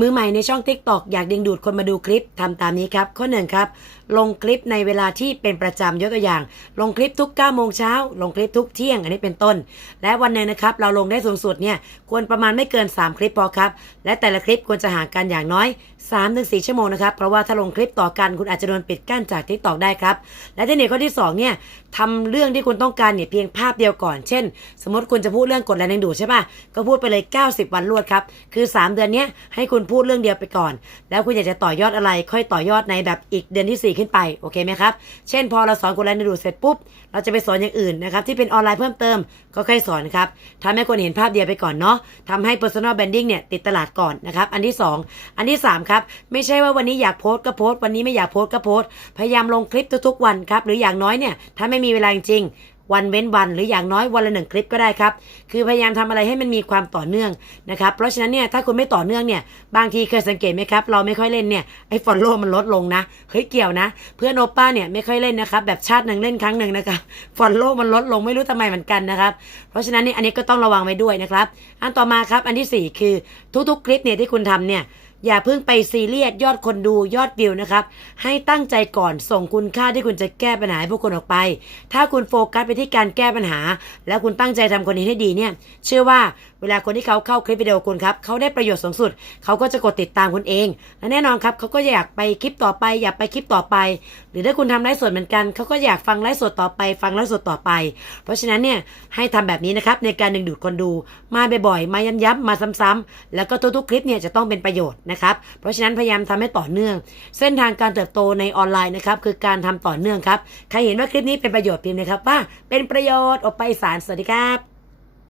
มือใหม่ในช่อง TikTok อยากดึงดูดคนมาดูคลิปทำตามนี้ครับ ข้อหนึ่งครับ ลงคลิปในเวลาที่เป็นประจำยกตัวอย่าง ลงคลิปทุก 9 โมงเช้า ลงคลิปทุกเที่ยง อันนี้เป็นต้น และวันหนึ่งนะครับ เราลงได้สูงสุดเนี่ย ควรประมาณไม่เกิน 3 คลิปพอครับ และแต่ละคลิปควรจะห่างกันอย่างน้อย 3-4 ชั่วโมงนะครับ เพราะว่าถ้าลงคลิปต่อกันคุณอาจจะโดนปิดกั้นจาก TikTok ได้ครับ และเทคนิคข้อที่สองเนี่ยทำเรื่องที่คุณต้องการเนี่ยเพียงภาพเดียวก่อน เช่น สมมติคุณจะพูดเรื่องกดแรงดึงดูดใช่ป่ะ ก็พูดไปเลย 90 วันรวดครับ คือ 3 เดือนเนี้ยให้คุณคุณพูดเรื่องเดียวไปก่อน แล้วคุณอยากจะต่อยอดอะไร ค่อยต่อยอดในแบบอีกเดือนที่ 4 ขึ้นไปโอเคไหมครับ เช่นพอเราสอนกดแรงดึงดูเสร็จปุ๊บ เราจะไปสอนอย่างอื่นนะครับที่เป็นออนไลน์เพิ่มเติมก็ค่อยสอนครับทำให้คนเห็นภาพเดียวไปก่อนเนาะทำให้ personal branding เนี่ยติดตลาดก่อนนะครับอันที่ 2 อันที่ 3 ครับ ไม่ใช่ว่าวันนี้อยากโพสต์ก็โพสต์วันนี้ไม่อยากโพสต์ก็โพสต์พยายามลงคลิปทุกๆวันครับหรืออย่างน้อยเนี่ยถ้าไม่มีเวลาจริง วันเว้นวันหรืออย่างน้อยวันละหนึ่งคลิปก็ได้ครับ คือพยายามทำอะไรให้มันมีความต่อเนื่องนะครับ เพราะฉะนั้นเนี่ยถ้าคุณไม่ต่อเนื่องเนี่ยบางทีเคยสังเกตไหมครับ เราไม่ค่อยเล่นเนี่ยไอ้ฟอลโล่มันลดลงนะเฮ้ยเกี่ยวนะ เพื่อนโอป้าเนี่ยไม่ค่อยเล่นนะครับแบบชาติหนึ่งเล่นครั้งหนึ่งนะครับฟอลโล่มันลดลงไม่รู้ทำไมเหมือนกันนะครับ เพราะฉะนั้นเนี่ยอันนี้ก็ต้องระวังไว้ด้วยนะครับ อันต่อมาครับอันที่สี่คือทุกๆ คลิปเนี่ยที่คุณทำเนี่ย อย่าเพิ่งไปซีเรียสยอดคนดูยอดวิวนะครับ ให้ตั้งใจก่อนส่งคุณค่าที่คุณจะแก้ปัญหาให้พวกคนออกไป ถ้าคุณโฟกัสไปที่การแก้ปัญหา แล้วคุณตั้งใจทำคนนี้ให้ดีเนี่ยเชื่อว่าเวลาคนที่เขาเข้าคลิปวิดีโอคุณครับเขาได้ประโยชน์สูงสุด เขาก็จะกดติดตามคุณเอง และแน่นอนครับเขาก็อยากไปคลิปต่อไป อยากไปคลิปต่อไป หรือถ้าคุณทำไลฟ์สดเหมือนกันเขาก็อยากฟังไลฟ์สดต่อไป ฟังไลฟ์สดต่อไป เพราะฉะนั้นเนี่ยให้ทำแบบนี้นะครับในการดึงดูดคนดู มาบ่อยๆมาย้ำๆมาซ้ำๆแล้วก็ทุกๆคลิปเนี่ยจะต้องเป็นประโยชน์นะครับ เพราะฉะนั้นพยายามทำให้ต่อเนื่อง เส้นทางการเติบโตในออนไลน์นะครับคือการทำต่อเนื่องครับ ใครเห็นว่าคลิปนี้เป็นประโยชน์พิมพ์เลยครับว่าเป็นประโยชน์ออกไปสารสวัสดีครับ